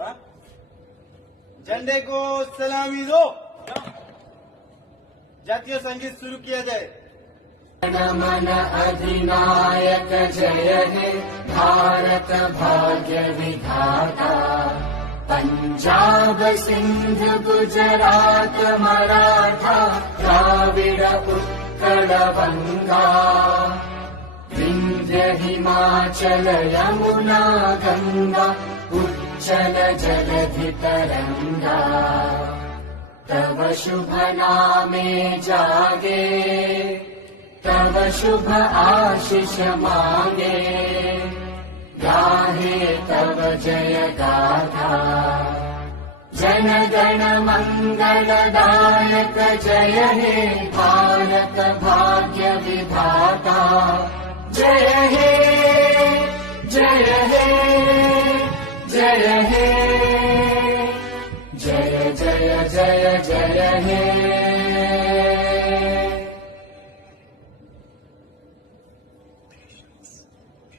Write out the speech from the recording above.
हाँ? झंडे को सलामी दो, जातीय संगीत शुरू किया जाए। मन अधिनायक जय हे भारत भाग्य विधाता। पंजाब सिंध गुजरात मराठा द्राविड़ उत्कल बंगा। विंध्य हिमाचल यमुना गंगा उच्चल जलधि तरंगा। तव शुभ नामे जागे, तव शुभ आशीष मांगे। गाहे तव जय गाथा, जन गण मंगलदायक जय हे भारत भाग्य विधाता। जय हे जय हे जय हे, जय जय जय जय हे।